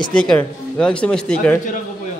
Sticker. Kung gusto mo sticker. Picturean ko po yun.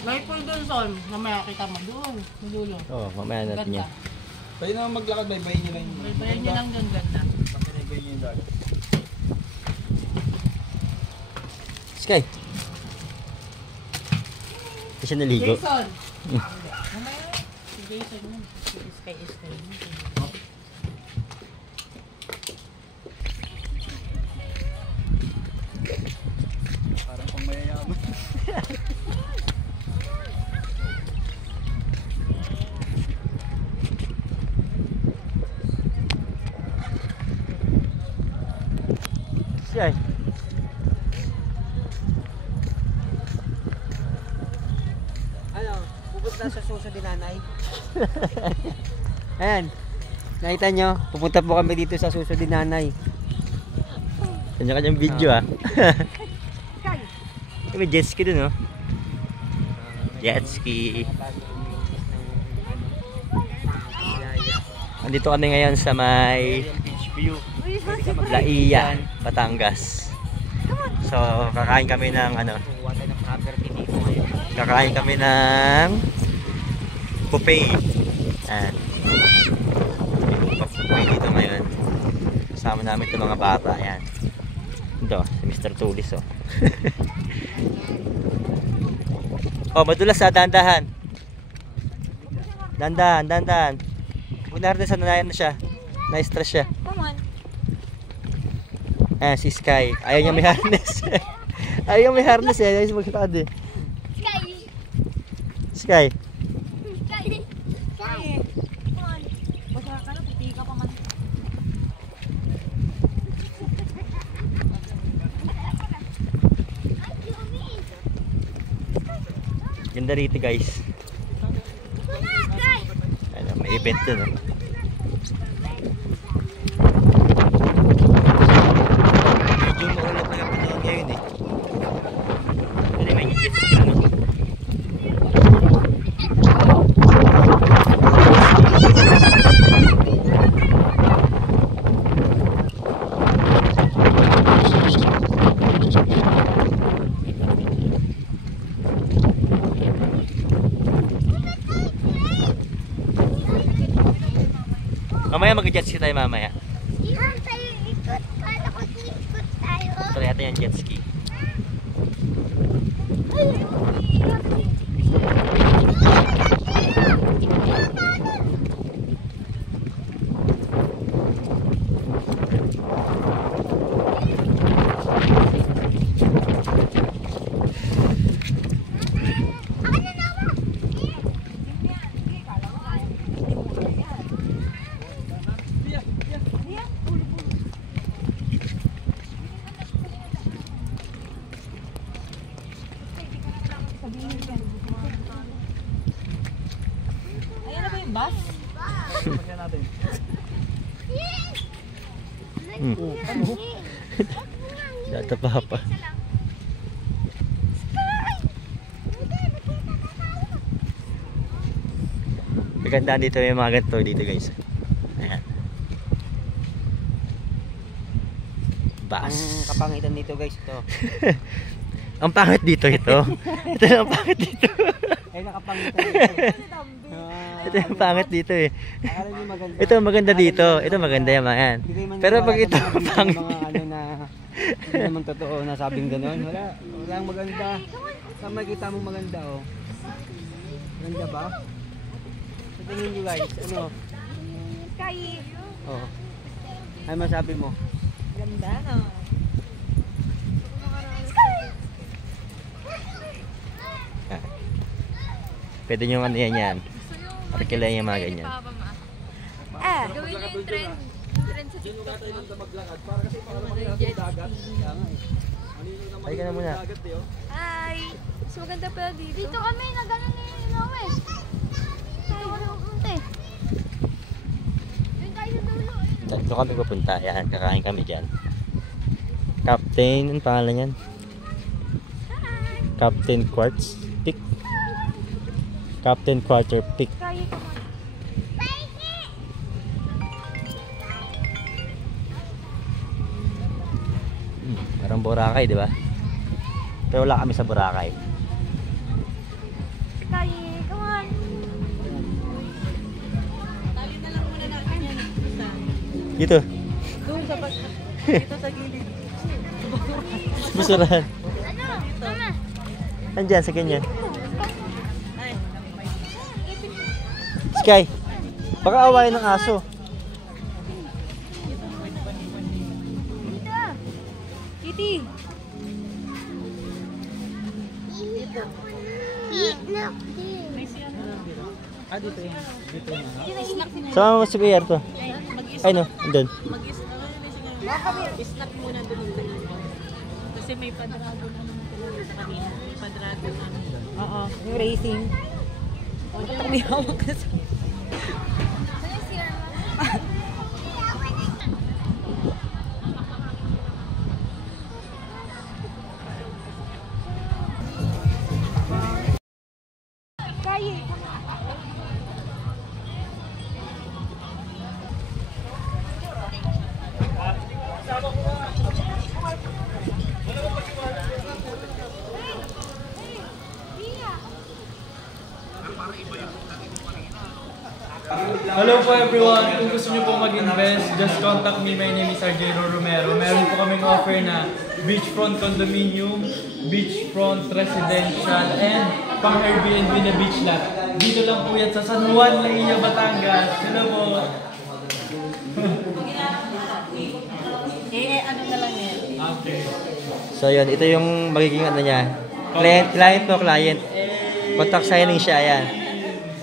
May pool doon, Sol, na makakita mo doon, dulo. Oo, mamaya natin yan. Pwede naman maglakad, baybayin nyo lang yung Baybayin nyo lang doon, ganda. baybayin nyo yung dagat. Sky. Hindi siya naligo. Jason! Mamaya, si Jason yun. Si Sky. Parang pang mayayaman. Sky. Ano, pupunta sa suso din nanay. Ayan. Nakita nyo, pupunta po kami dito sa suso din nanay. Kanya-kanyang video ah. May jet ski dun oh. Jet ski. Andito kami ngayon sa may beach view. Laiya, Batangas. So, kakain kami ng ano? Kakain kami ng buffet. Buffet dito ngayon. Kasama namin itong mga bata. Ayan. Ito, si Mr. Tulis oh. Oh, madulas ha, dahan-dahan. Dahan-dahan. Huwag na rin sa nanayan na siya. Na-stress siya. Come on. Ayan, si Sky. Ayaw niya may harness. Ayaw may harness eh. Ayaw siya magkakad eh. Sky. Sky. Sky. Sky. Come on. Basta ka na, piti ka pa man. Ganda rito guys. Ano, may event dun oh. Medyo maulap na yung panahon ngayon eh. Pwede may jet ski no? Mamaya mag-jet ski tayo mamaya. Ihan tayo ikot. Kala ko ikot tayo. Try natin yung jet ski. Ayan na ba yung bus? Pagyan natin. Data papa. Magandaan dito yung mga ganito dito guys. Ayan. Bus. Ang kapangitan dito guys ito. Ang pangit dito ito. Ito ang pangit dito. Ay nakapangitan dito. Ito yung pangit dito eh. Akala niyo maganda. Ito ang maganda dito. Ito maganda yung mga yan. Pero pag ito pangit. Mga ano na hindi naman totoo na sabing gano'n. Walang maganda. Saan makikita mong maganda oh. Maganda ba? Sa tingin niyo guys, ano? Sky. Oh. Ay masabi mo? Ganda no. Pwede nyo ano yan. Arkilan yung mga ganyan. Gawin niyo yung trend. Trend sa TikTok mo. Maglakad para kasi para makilala sa dagat. Kaya nga eh. Ano yung Hi ka na muna. Hi! Mas maganda pala dito. Dito kami, nagano ni Noel. Yun tayo sa dulo. Dito kami pupunta. Yan, kakain kami dyan. Captain, ang pangalan yan? Captain Quartz Peak. Captain Quarter Peak. Kaya ka mo. Parang Boracay, di ba? Pero wala kami sa Boracay. Kaya, come on. Tali na lang muna natin yan. Basta. Dito. Doon sa dito sa gilid. Basurahan. Ano? Tama. Andyan sa kanya. Ay. Sky. Baka awayin ng aso. Dito. Kitty. Ah, dito yun. Dito yun. Sama mo si Pierre to. Ay no, andun. Snack muna doon. Kasi may pa-dragon naman talaga sa kanina. May pa-dragon naman. Oo, yung racing. Ba't may hawak ka sa... Kaya. Hello po everyone! Kung gusto nyo po mag-invest, just contact me. My name is RJ Romero. Meron po kaming offer na beachfront condominium, beachfront residential, and pang Airbnb na beach lot. Dito lang po yan sa San Juan, Laia, Batangas. Hello po! ano na lang yan. Okay. So yun, ito yung magiging ano niya. Client to client. Contact signing siya, ayan.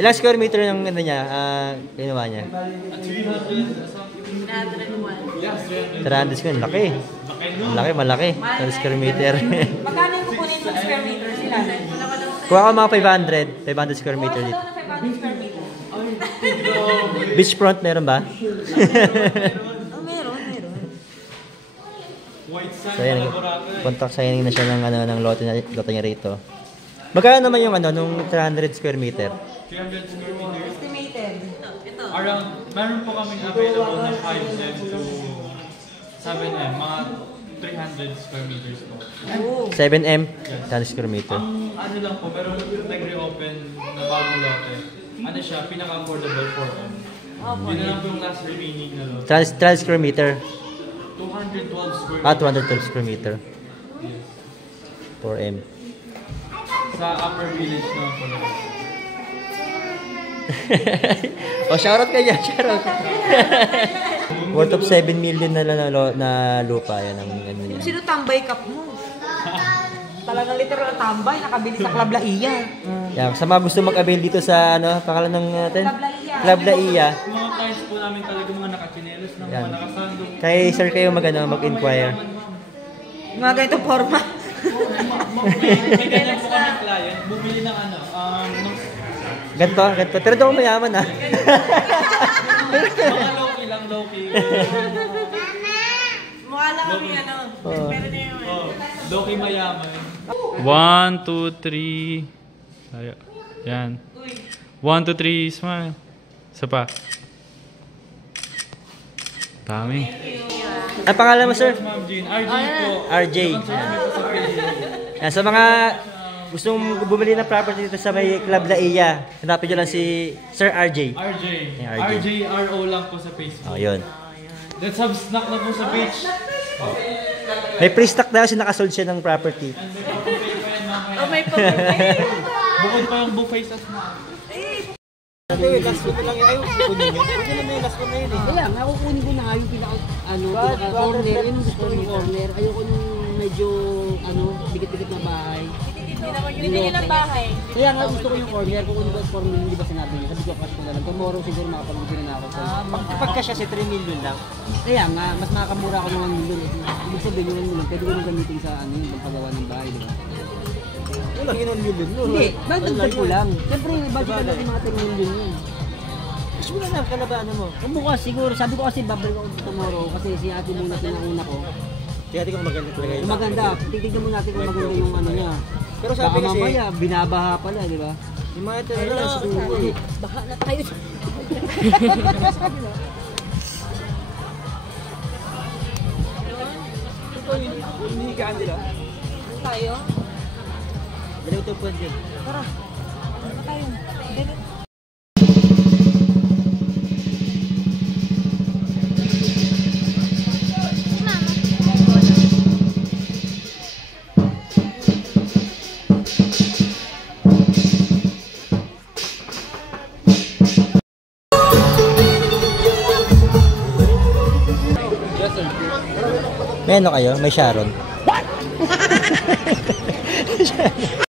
Ilang square meter yung ano niya, kinuha niya? 301. 300 square, laki. Laki, malaki. 300 square meter. Magkano yung kukunin ng square meter sila? Kuha ko mga 500 square meter dito. 500 square meter. Beachfront meron ba? Oh, meron. White sand, So yan, Boracay. contact signing na siya ng ano ng lote niya rito. Magkano naman yung ano nung 300 square meter? 300 square meters. Estimated. Ito. Around, meron po kaming available na 5M to 7M, mga 300 square meters po. 7M, 300 square meter. Ang ano lang po, meron nag-reopen na bagong lote. Ano siya, pinaka-affordable 4M. Yun na lang po yung last remaining na lote. 300 square meter. 212 square 212 square meter. Yes. 4M. Sa upper village naman po lang. O, shoutout kayo dyan, shoutout. Worth of 7 million na lupa, yan ang ano niya. Sino tambay cup mo? Talagang literal na tambay, nakabili sa Club Laia. Yan, sa mga gusto mag-avail dito sa ano, pangalan ng natin? Club Laia. Yung mga clients po namin talaga mga nakachinelos na Yan. mga nakasando. Kay sir kayo mag-inquire. Mga ganitong forma. May ganyan po kami client, bumili ng ano, ng Ganto. Pero daw mayaman ah. mga low-key lang, low-key. Mukha lang kami ano. Oo. Pero na yun. Oh, low-key mayaman. 1, 2, 3. Ayo. Yan. 1, 2, 3, smile. Isa pa. Dami. Ang pangalan mo sir? Ma'am Jean, RJ po. RJ. Yan, sa mga gustong bumili ng property dito sa may Club Laia, hanapin nyo lang si Sir RJ. RJ. Yung RJ. RJ RO lang po sa Facebook. Oh, yun. Let's have snack na po sa beach. May pre-stock na kasi nakasold siya ng property. And may pa-buffet pa yan mamaya. Oh, may pag-buffet. Bukod pa yung buffet sa snack. Last one na lang yun. Ayaw, kunin nyo. Kunin na may last one na yun eh. Kaya nga, kukunin ko na nga yung pinaka-corner. Yun ang gusto ko yung corner. Ayoko nung medyo, dikit-dikit na bahay. Hindi ng bahay. Kaya nga gusto ko yung corner, kung ano ba yung corner, hindi ba sinabi niya? Sabi ko, cash ko na lang. Tomorrow siguro makapag-bili na ako. Pagka siya si 3 million lang. Kaya nga, mas makakamura ako ng 1 million. Ibig sabihin yung 1 million, pwede ko nang gamitin sa ano yun, pagpagawa ng bahay, di ba? Wala, 1 million. Hindi, dagdag ko lang. Siyempre, budget ka natin mga 10 million yun. Mas wala na, kalabanan mo. Kung bukas siguro, sabi ko kasi babalik ako tomorrow kasi si ate muna pinauna ko. Kaya di ko maganda talaga yun. Kung maganda, titignan mo natin kung maganda yung ano niya. Pero sabi Baka kasi, mamaya, binabaha pala, di ba? yung mga ito lang siguro. Baka na tayo. Hinihigaan nila. Tayo? Dalawa ito pwede. Tara. Tayo. Dito. May ano kayo? May Sharon?